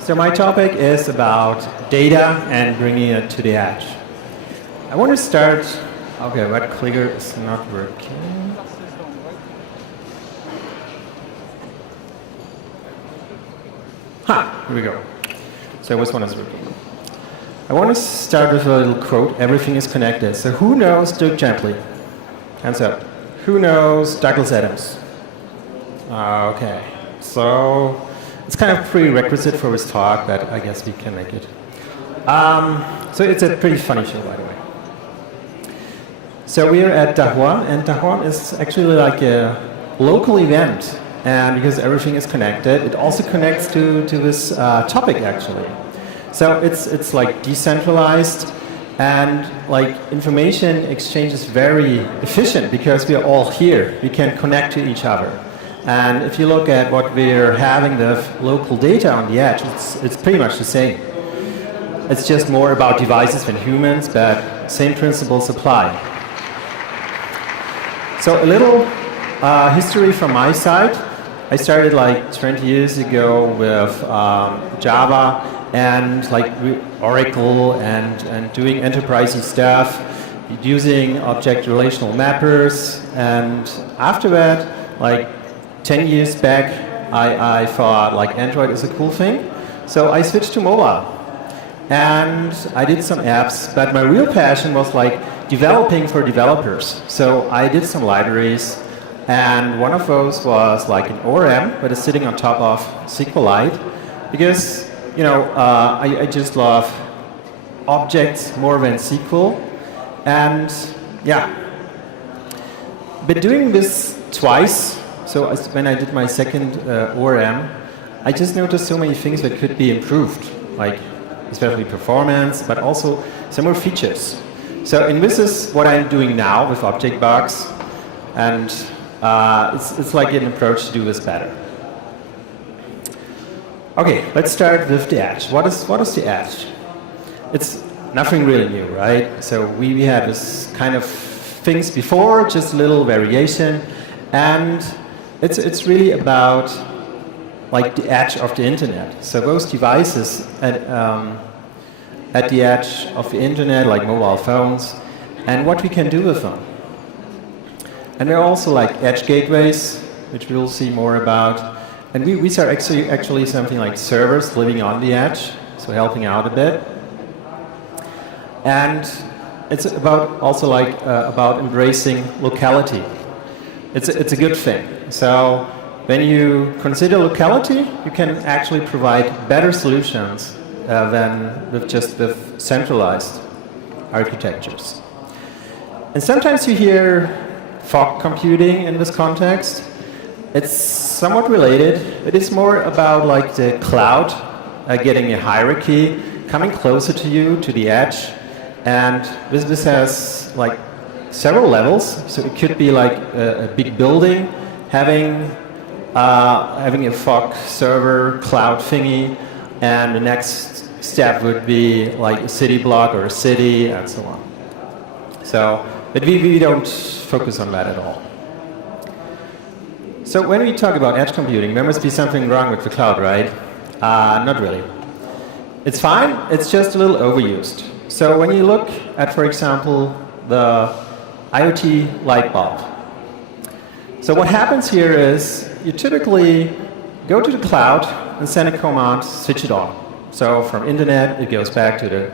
So my topic is about data and bringing it to the edge. I want to start. Okay, that clicker is not working. Here we go. So this one is working. I want to start with a little quote. Everything is connected. So who knows Dirk Gently? Hands up. Who knows Douglas Adams? Okay. So it's kind of prerequisite for this talk, but I guess we can make it. So it's a pretty funny show, by the way. So we are at Daho.am, and Daho.am is actually like a local event. And because everything is connected, it also connects to this topic, actually. So it's like decentralized, and like information exchange is very efficient because we are all here. We can connect to each other. And if you look at what we're having the local data on the edge, it's pretty much the same. It's just more about devices than humans, but same principles apply. So a little history from my side. I started like 20 years ago with Java and like Oracle and doing enterprisey stuff, using object relational mappers. And after that, like 10 years back, I thought like Android is a cool thing. So I switched to mobile. And I did some apps, but my real passion was like developing for developers. So I did some libraries. And one of those was like an ORM, but it's sitting on top of SQLite, because I just love objects more than SQL, and yeah. But doing this twice, so when I did my second ORM, I just noticed so many things that could be improved, like especially performance, but also some more features. And this is what I'm doing now with ObjectBox, and it's like an approach to do this better. Okay, let's start with the edge. What is the edge? It's nothing really new, right? So we had this kind of things before, just a little variation, and it's really about like the edge of the internet. So those devices at the edge of the internet, like mobile phones, and what we can do with them. And there are also like edge gateways, which we'll see more about. And these are actually something like servers living on the edge, so helping out a bit. And it's also about embracing locality. It's a good thing. So when you consider locality, you can actually provide better solutions than with centralized architectures. And sometimes you hear fog computing in this context. It's somewhat related. It is more about like the cloud getting a hierarchy, coming closer to you, to the edge. And this has like several levels. So it could be like a big building having a fog server cloud thingy, and the next step would be like a city block or a city and so on. But we don't focus on that at all. So when we talk about edge computing, there must be something wrong with the cloud, right? Not really. It's fine, it's just a little overused. So when you look at, for example, the IoT light bulb. So what happens here is you typically go to the cloud and send a command, switch it on. So from internet, it goes back to the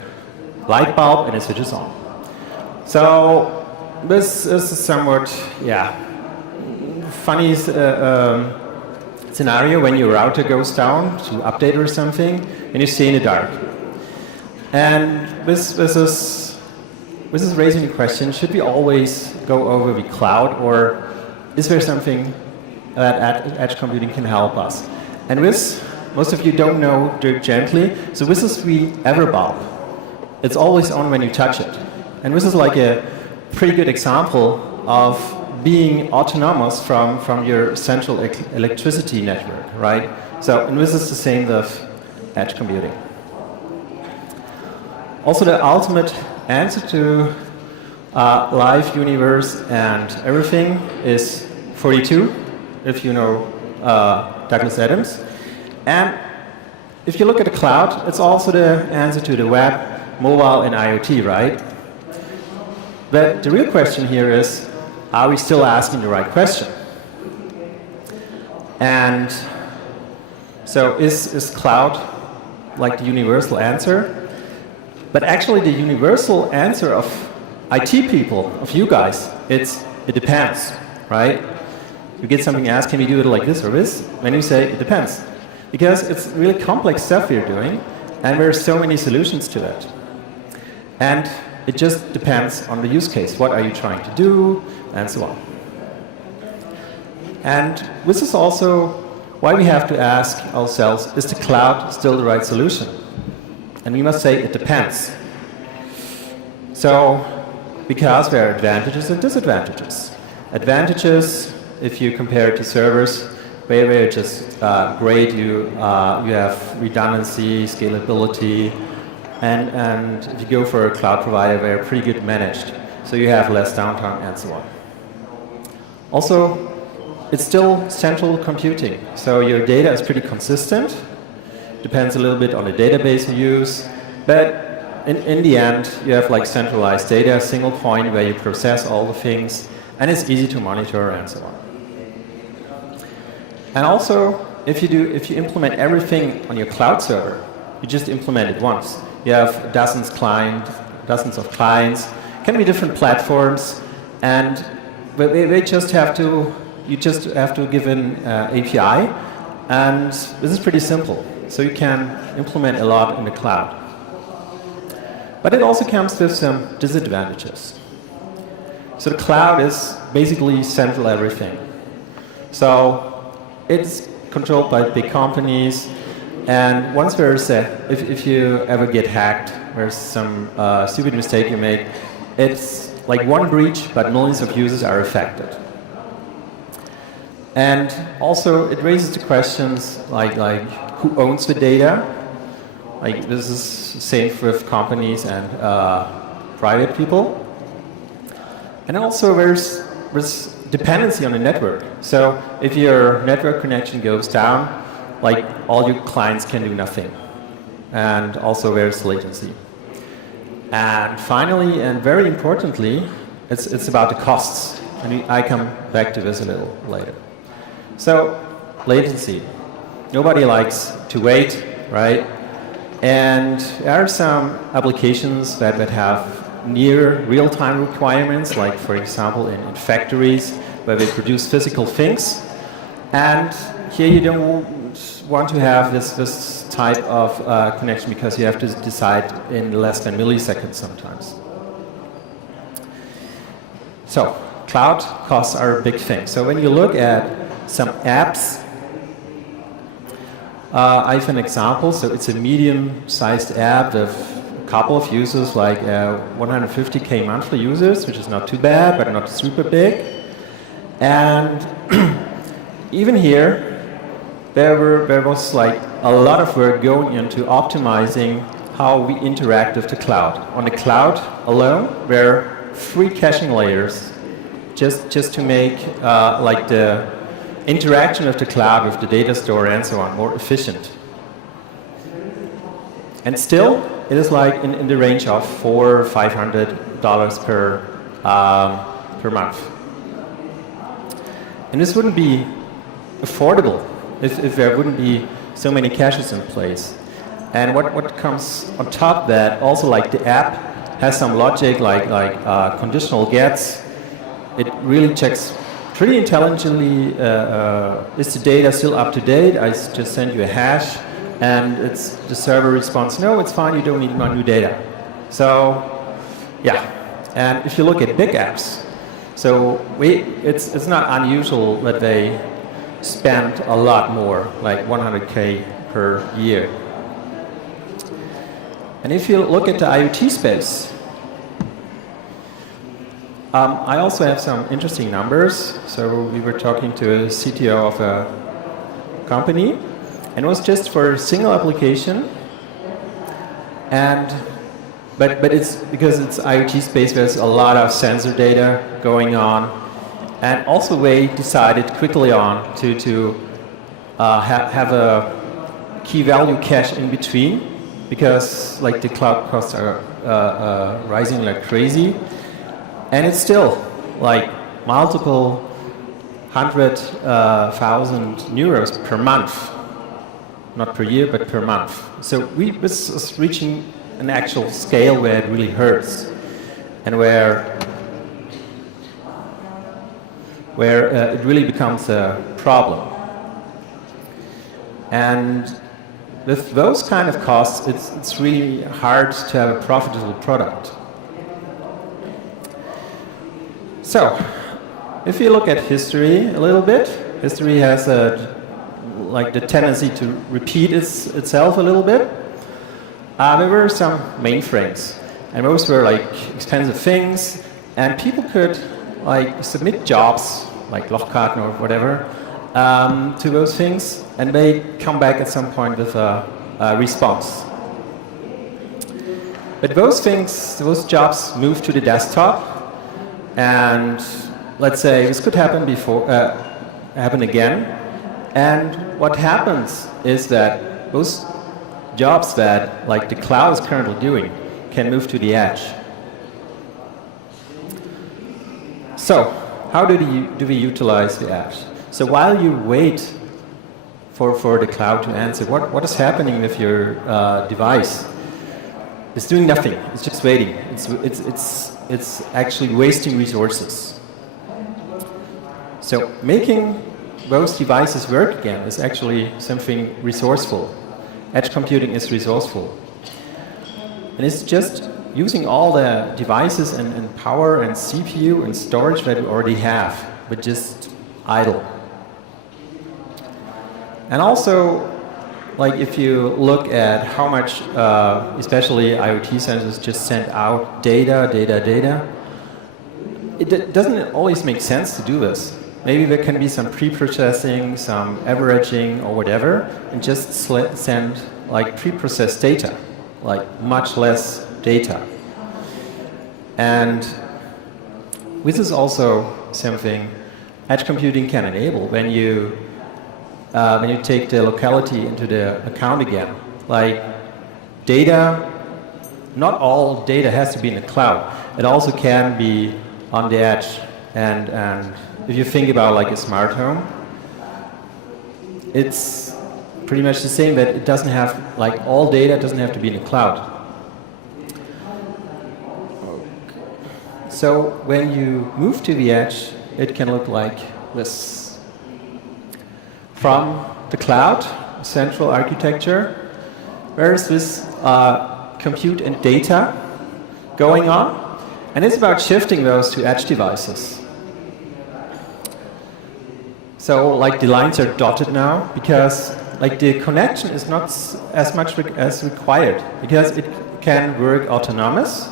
light bulb and it switches on. So this is a somewhat, funny scenario when your router goes down to update or something, and you stay in the dark. And this is raising the question: should we always go over the cloud, or is there something that edge computing can help us? And most of you don't know Dirk Gently, so this is the Everbulb. It's always on when you touch it. And this is like a pretty good example of being autonomous from your central electricity network, right? And this is the same with edge computing. Also, the ultimate answer to life, universe, and everything is 42, if you know Douglas Adams. And if you look at the cloud, it's also the answer to the web, mobile, and IoT, right? But the real question here is, are we still asking the right question? And so is cloud like the universal answer? But actually the universal answer of IT people, of you guys, it depends, right? You get something asked, can we do it like this or this? When you say it depends. Because it's really complex stuff we're doing, and there are so many solutions to that. And it just depends on the use case. What are you trying to do, and so on. And this is also why we have to ask ourselves, is the cloud still the right solution? And we must say it depends. So, because there are advantages and disadvantages. Advantages, if you compare it to servers, where they're just great, you have redundancy, scalability, and if you go for a cloud provider, they're pretty good managed. So you have less downtime and so on. Also, it's still central computing. So your data is pretty consistent. Depends a little bit on the database you use. But in the end, you have like centralized data, single point where you process all the things, and it's easy to monitor and so on. And also, if you implement everything on your cloud server, you just implement it once. You have dozens of clients, can be different platforms, and they just have to, you just have to give an API, and this is pretty simple. So you can implement a lot in the cloud. But it also comes with some disadvantages. So the cloud is basically central everything. So it's controlled by big companies, and once there's if you ever get hacked, there's some stupid mistake you make, it's like one breach, but millions of users are affected. And also it raises the questions like who owns the data? Like this is safe with companies and private people. And also there's dependency on the network. So if your network connection goes down, like all your clients can do nothing. And also there's latency. And finally, and very importantly, it's about the costs. And I come back to this a little later. So latency. Nobody likes to wait, right? And there are some applications that have near real-time requirements, like for example in factories where they produce physical things. And here you don't want to have this type of connection because you have to decide in less than milliseconds sometimes. So cloud costs are a big thing. So when you look at some apps, I have an example. So it's a medium-sized app with a couple of users, like 150K monthly users, which is not too bad, but not super big. And even here, there was like a lot of work going into optimizing how we interact with the cloud. On the cloud alone, there are 3 caching layers just to make like the interaction of the cloud with the data store and so on more efficient. And still, it is like in the range of $400 or $500 per month. And this wouldn't be affordable if there wouldn't be so many caches in place. And what comes on top of that, also like the app has some logic like conditional gets. It really checks pretty intelligently, is the data still up to date? I just sent you a hash, and the server responds, no, it's fine, you don't need my new data. So, yeah. And if you look at big apps, so it's not unusual that they spend a lot more, like 100K per year. And if you look at the IoT space, I also have some interesting numbers. So we were talking to a CTO of a company, and it was just for a single application. And but it's because it's IoT space, there's a lot of sensor data going on, and also they decided quickly on to have a key value cache in between, because like the cloud costs are rising like crazy, and it's still like multiple 100,000 euros per month, not per year, but per month. So this is reaching an actual scale where it really hurts, and where it really becomes a problem. And with those kind of costs, it's really hard to have a profitable product. So, if you look at history a little bit, history has the tendency to repeat itself a little bit. There were some mainframes, and those were like expensive things, and people could like submit jobs, like Lochkarten or whatever, to those things, and they come back at some point with a response. But those things, those jobs move to the desktop, and let's say this could happen happen again. And what happens is that those jobs that like the cloud is currently doing can move to the edge. So, how do we utilize the edge? So while you wait for the cloud to answer, what is happening with your device? It's doing nothing. It's just waiting. It's actually wasting resources. So making those devices work again is actually something resourceful. Edge computing is resourceful. And it's just using all the devices and power and CPU and storage that we already have, but just idle. And also, like if you look at how much, especially IoT sensors just send out data, it doesn't always make sense to do this. Maybe there can be some pre-processing, some averaging or whatever, and just send like pre-processed data, like much less data. And this is also something edge computing can enable when you take the locality into the account again. Like data, not all data has to be in the cloud. It also can be on the edge. And if you think about like a smart home, it's pretty much the same, that it doesn't have, like all data doesn't have to be in the cloud. So when you move to the edge, it can look like this. From the cloud, central architecture, there's this compute and data going on, and it's about shifting those to edge devices. So like the lines are dotted now, because like the connection is not as much as required, because it can work autonomous.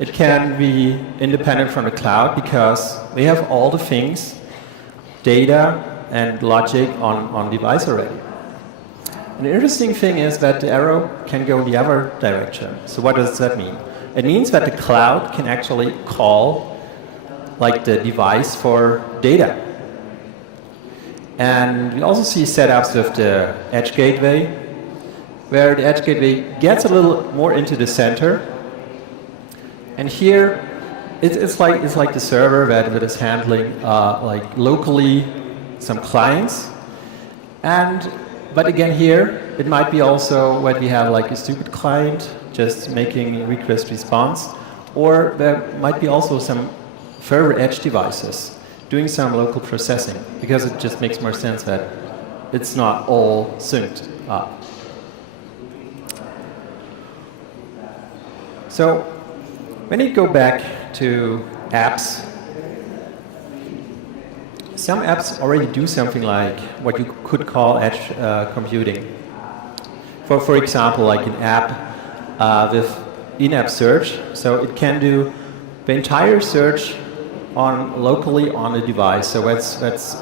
It can be independent from the cloud, because we have all the things, data and logic on device already. And the interesting thing is that the arrow can go the other direction. So what does that mean? It means that the cloud can actually call like the device for data. And we also see setups with the edge gateway, where the edge gateway gets a little more into the center. And here, it's like the server that is handling like locally some clients. But again here, it might be also when we have like a stupid client just making request response, or there might be also some further edge devices doing some local processing, because it just makes more sense that it's not all synced up. So when you go back to apps, some apps already do something like what you could call edge computing. For example, like an app with in-app search, so it can do the entire search locally on the device. So that's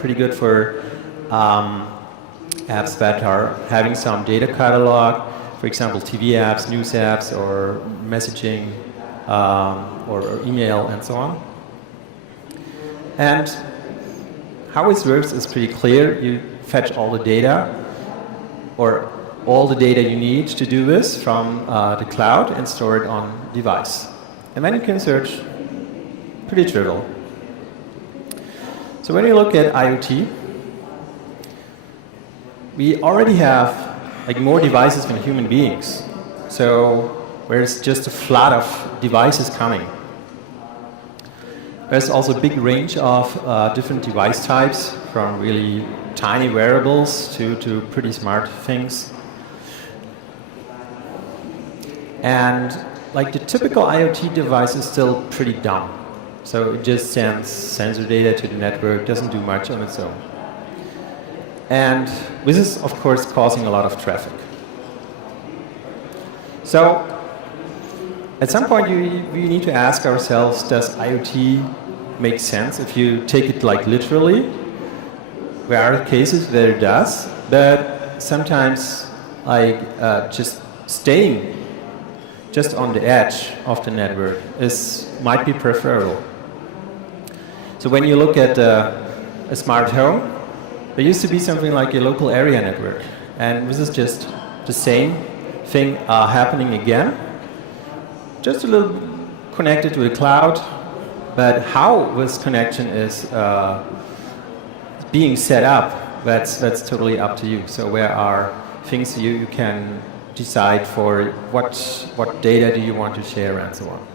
pretty good for apps that are having some data catalog, for example, TV apps, news apps, or messaging, or email, and so on. And how it works is pretty clear. You fetch all the data, or all the data you need to do this from the cloud and store it on device. And then you can search. Pretty trivial. So when you look at IoT, we already have like more devices than human beings. So there's just a flood of devices coming. There's also a big range of different device types, from really tiny wearables to pretty smart things. And like the typical IoT device is still pretty dumb. So it just sends sensor data to the network, doesn't do much on its own. And this is, of course, causing a lot of traffic. So at some point, we need to ask ourselves, does IoT make sense if you take it like literally? There are cases where it does, but sometimes like just staying just on the edge of the network might be preferable. So when you look at a smart home, there used to be something like a local area network, and this is just the same thing happening again, just a little connected to the cloud, but how this connection is being set up, that's totally up to you. So there are things you can decide for what data do you want to share and so on.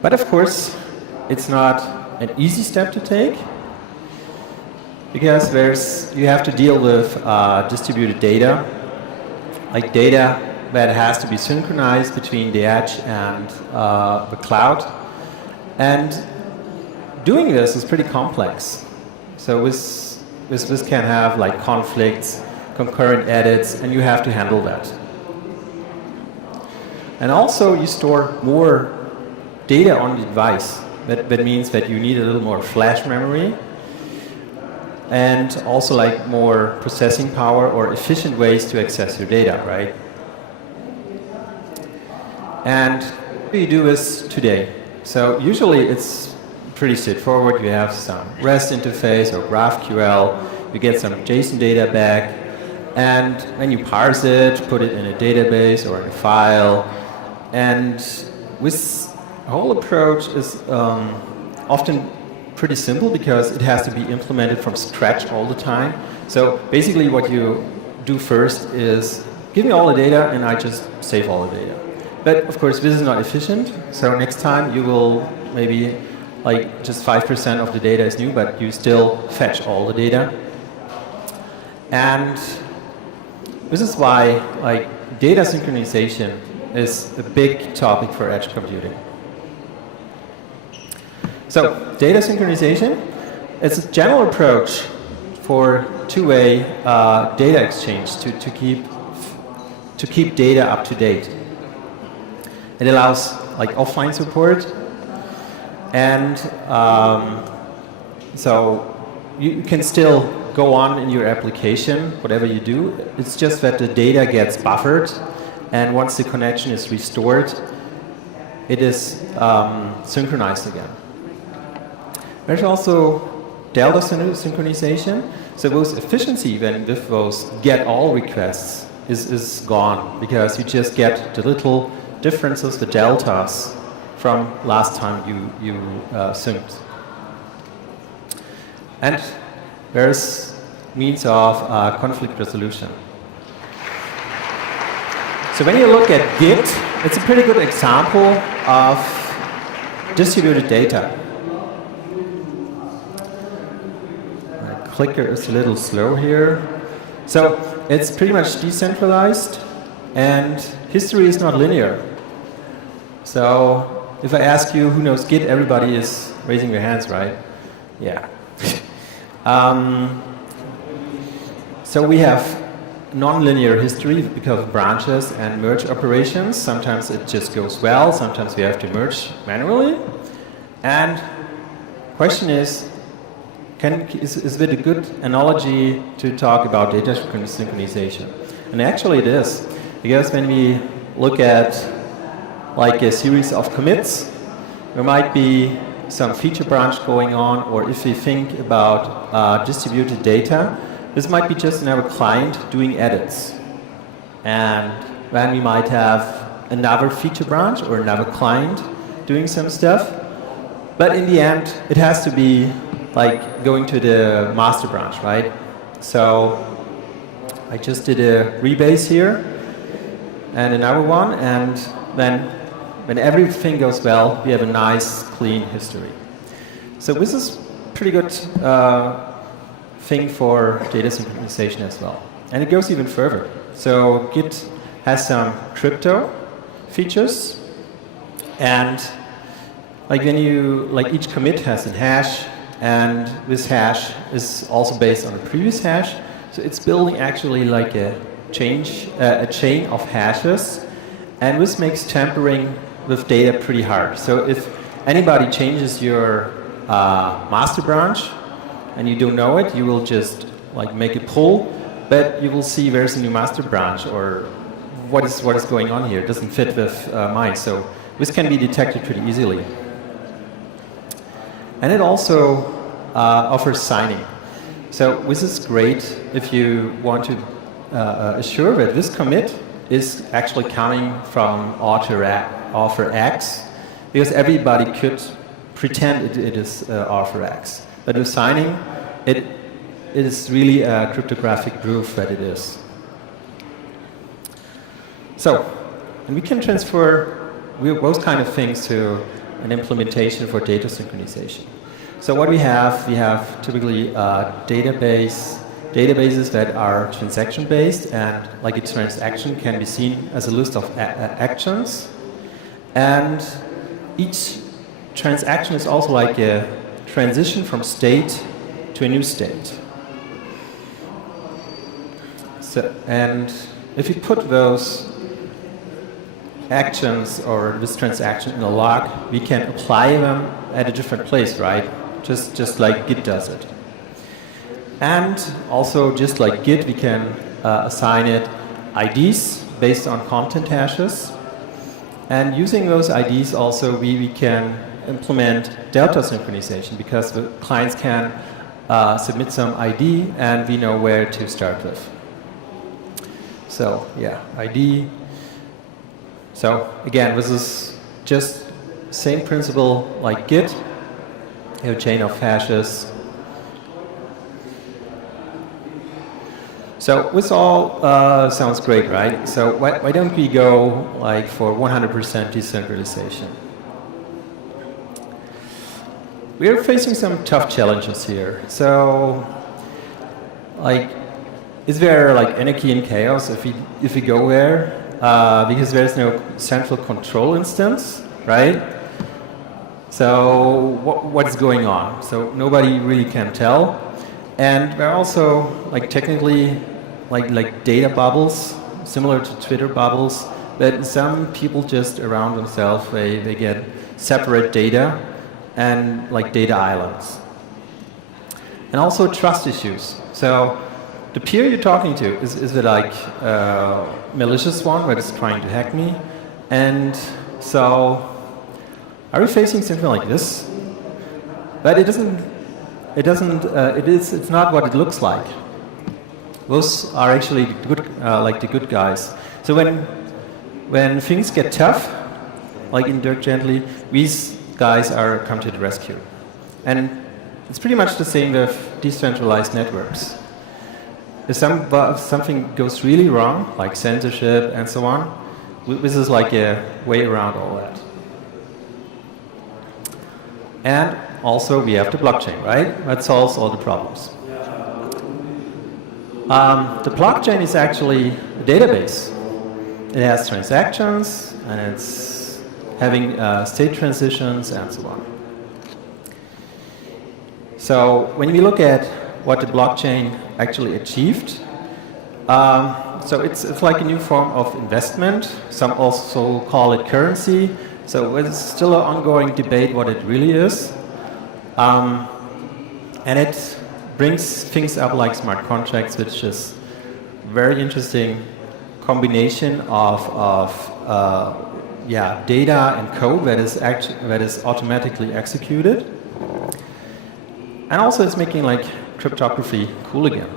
But of course, it's not an easy step to take, because you have to deal with distributed data, like data that has to be synchronized between the edge and the cloud. And doing this is pretty complex. So this can have like conflicts, concurrent edits, and you have to handle that. And also you store more data on the device. That means that you need a little more flash memory, and also like more processing power or efficient ways to access your data, right? And we do this today. So usually it's pretty straightforward. You have some REST interface or GraphQL, you get some JSON data back, and then you parse it, put it in a database or in a file. And this whole approach is often pretty simple because it has to be implemented from scratch all the time. So basically what you do first is give me all the data and I just save all the data. But of course this is not efficient, so next time you will maybe like just 5% of the data is new, but you still fetch all the data. And this is why like data synchronization is a big topic for edge computing. So data synchronization is a general approach for two-way data exchange to keep data up to date. It allows like offline support, and so you can still go on in your application, whatever you do. It's just that the data gets buffered, and once the connection is restored, it is synchronized again. There's also delta synchronization. So those efficiency then with those get all requests is gone, because you just get the little differences, the deltas from last time you synced. And there's means of conflict resolution. So when you look at Git, it's a pretty good example of distributed data. Clicker is a little slow here. So it's pretty much decentralized, and history is not linear. So if I ask you who knows Git, everybody is raising their hands, right? Yeah. So we have non-linear history because of branches and merge operations. Sometimes it just goes well, sometimes we have to merge manually. And question is it a good analogy to talk about data synchronization? And actually it is, because when we look at like a series of commits, there might be some feature branch going on, or if we think about distributed data, this might be just another client doing edits. And then we might have another feature branch or another client doing some stuff. But in the end, it has to be like going to the master branch, right? So I just did a rebase here and another one, and then when everything goes well, we have a nice, clean history. So this is pretty good thing for data synchronization as well. And it goes even further. So Git has some crypto features, and like when you, like each commit has a hash, and this hash is also based on a previous hash. So it's building actually like a chain of hashes, and this makes tampering with data pretty hard. So if anybody changes your master branch and you don't know it, you will just like make a pull, but you will see there's a new master branch, or what is going on here. It doesn't fit with mine. So this can be detected pretty easily. And it also offers signing. So this is great if you want to assure that this commit is actually coming from author X, because everybody could pretend it is author X. But with signing, it is really a cryptographic proof that it is. So, and we can transfer those kind of things to an implementation for data synchronization. So what we have typically databases that are transaction-based, and like a transaction can be seen as a list of actions. And each transaction is also like a transition from state to a new state. So, and if you put those actions or this transaction in a log, we can apply them at a different place, right? Just like Git does it. And also, just like Git, we can assign it IDs based on content hashes. And using those IDs also, we can implement delta synchronization, because the clients can submit some ID and we know where to start with. So yeah, ID. So again, this is just same principle like Git. You have a chain of hashes. So this all sounds great, right? So why don't we go like for 100% decentralization? We are facing some tough challenges here. So, like, is there like anarchy and chaos if we go there? Because there's no central control instance, right? So what's going on? So nobody really can tell. And there are also like technically like data bubbles, similar to Twitter bubbles, that some people just around themselves, they get separate data and like data islands. And also trust issues. So the peer you're talking to, is it like a malicious one that is trying to hack me? And so are we facing something like this? But it's not what it looks like. Those are actually the good, like the good guys. So when things get tough, like in Dirk Gently, these guys come to the rescue. And it's pretty much the same with decentralized networks. If something goes really wrong, like censorship and so on, this is like a way around all that. And also we have the blockchain, right? That solves all the problems. The blockchain is actually a database. It has transactions, and it's having state transitions and so on. So when we look at what the blockchain actually achieved, so it's like a new form of investment. Some also call it currency. So it's still an ongoing debate what it really is. And it brings things up like smart contracts, which is very interesting combination of data and code that is automatically executed. And also it's making like cryptography cool again.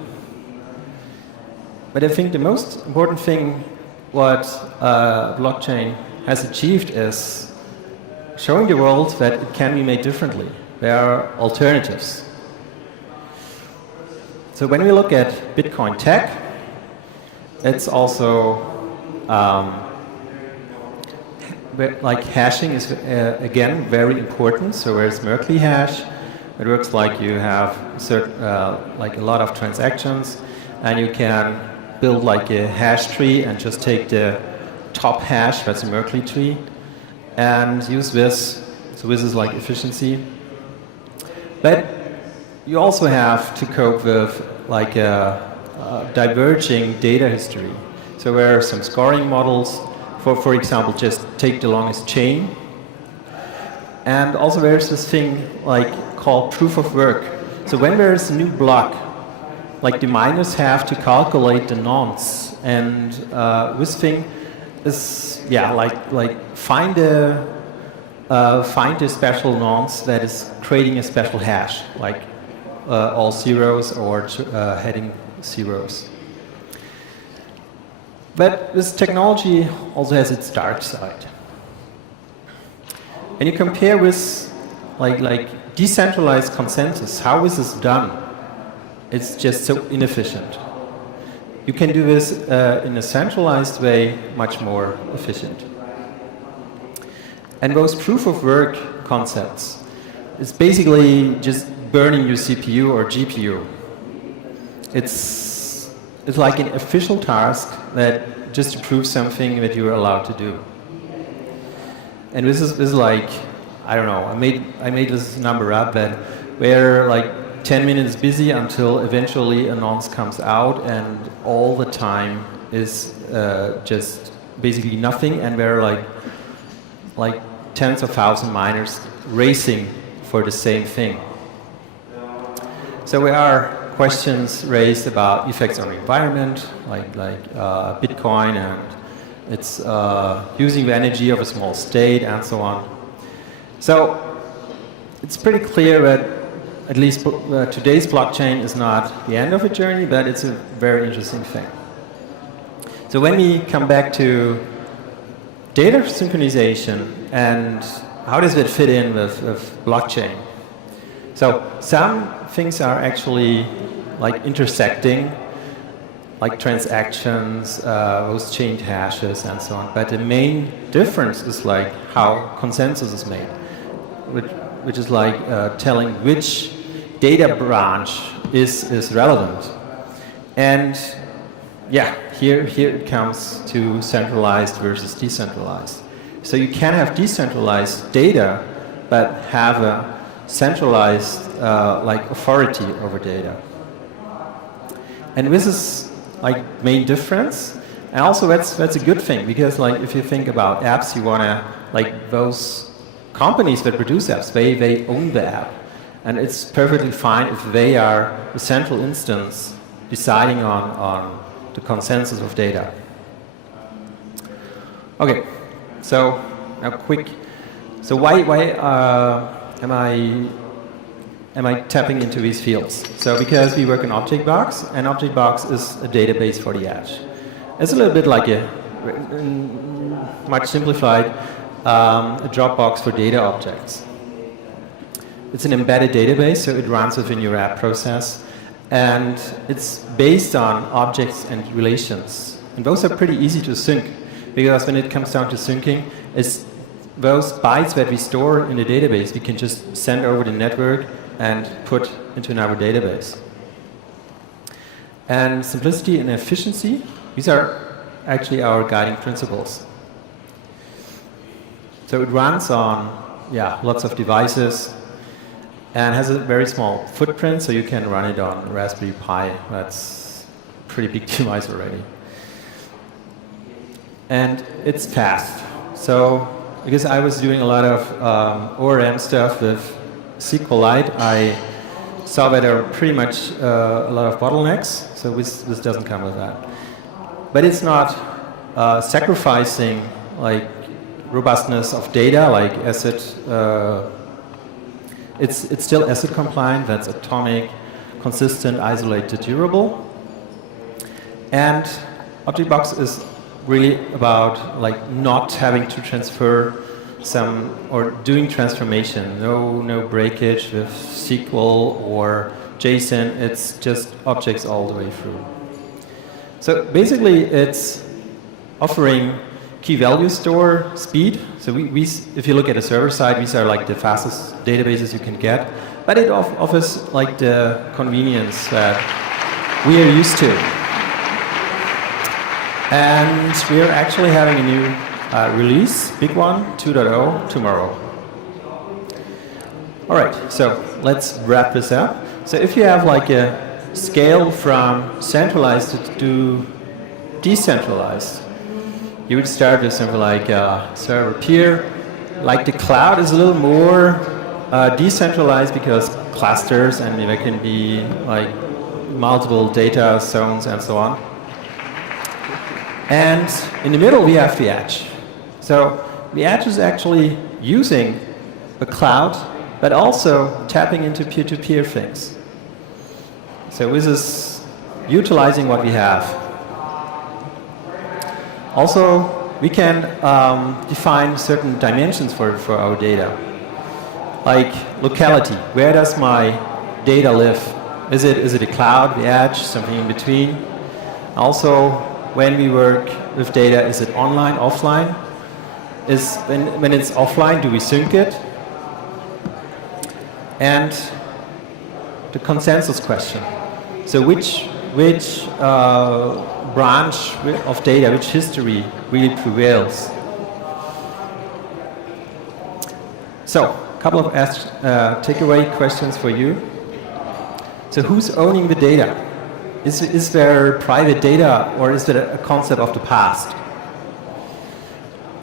But I think the most important thing what blockchain has achieved is showing the world that it can be made differently. There are alternatives. So when we look at Bitcoin tech, it's also like hashing is again very important. So whereas Merkle hash, it works like you have like a lot of transactions, and you can build like a hash tree and just take the top hash, that's a Merkle tree, and use this. So this is like efficiency. But you also have to cope with like a diverging data history. So there are some scoring models. For example, just take the longest chain. And also there's this thing like called proof of work. So when there's a new block, like the miners have to calculate the nonce, and this thing is like find a special nonce that is creating a special hash, like all zeros or heading zeros. But this technology also has its dark side. And you compare with like decentralized consensus, how is this done? It's just so inefficient. You can do this in a centralized way, much more efficient. And those proof of work concepts is basically just burning your CPU or GPU. It's like an official task that just to prove something that you are allowed to do. And this is like, I don't know, I made this number up, that we're like 10 minutes busy until eventually a nonce comes out, and all the time is just basically nothing, and we're like tens of thousands of miners racing for the same thing. So there are questions raised about effects on the environment, like Bitcoin, and it's using the energy of a small state and so on. So it's pretty clear that at least today's blockchain is not the end of a journey, but it's a very interesting thing. So when we come back to data synchronization and how does that fit in with blockchain? So some things are actually like intersecting, like transactions, those chained hashes and so on. But the main difference is like how consensus is made, which is like telling which data branch is relevant. And yeah, here it comes to centralized versus decentralized. So you can have decentralized data, but have a centralized like authority over data. And this is like main difference. And also that's a good thing, because like if you think about apps, you wanna, like those companies that produce apps, they own the app. And it's perfectly fine if they are the central instance deciding on the consensus of data. Okay, so now quick. So why am I tapping into these fields? So because we work in ObjectBox, and ObjectBox is a database for the edge. It's a little bit like a much simplified a Dropbox for data objects. It's an embedded database, so it runs within your app process, and it's based on objects and relations. And those are pretty easy to sync, because when it comes down to syncing, it's those bytes that we store in the database, we can just send over the network and put into another database. And simplicity and efficiency, these are actually our guiding principles. So it runs on lots of devices and has a very small footprint, so you can run it on Raspberry Pi. That's a pretty big device already. And it's fast. So because I was doing a lot of ORM stuff with SQLite, I saw that there are pretty much a lot of bottlenecks, so this doesn't come with that. But it's not sacrificing like robustness of data, like ACID. It's still ACID compliant, that's atomic, consistent, isolated, durable. And ObjectBox is really about like not having to transfer some or doing transformation. No breakage with SQL or JSON. It's just objects all the way through. So basically, it's offering key value store speed. So if you look at the server side, these are like the fastest databases you can get. But it offers like the convenience that we are used to. And we are actually having a new release, big one, 2.0, tomorrow. All right, so let's wrap this up. So if you have like a scale from centralized to decentralized, you would start with something like server peer. Like the cloud is a little more decentralized because clusters, and there can be like multiple data zones and so on. And in the middle we have the edge. So the edge is actually using the cloud, but also tapping into peer-to-peer things. So this is utilizing what we have. Also, we can define certain dimensions for our data. Like locality, where does my data live? Is it a cloud, the edge, something in between? Also, when we work with data, is it online, offline? When it's offline, do we sync it? And the consensus question. So which branch of data, which history really prevails? So, a couple of takeaway questions for you. So who's owning the data? Is there private data, or is it a concept of the past?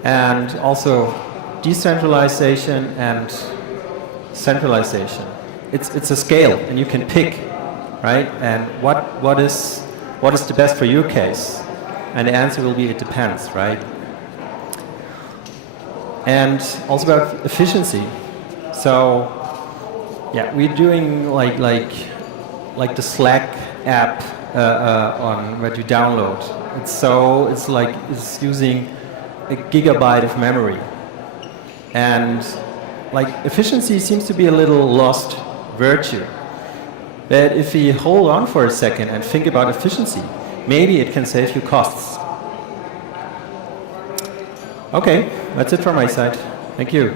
And also, decentralization and centralization. It's a scale, and you can pick, right? And what is the best for your case? And the answer will be it depends, right? And also about efficiency. So, yeah, we're doing like the Slack app on what you download. It's using a gigabyte of memory, and like efficiency seems to be a little lost virtue. But if we hold on for a second and think about efficiency, maybe it can save you costs. Okay, that's it from my side. Thank you.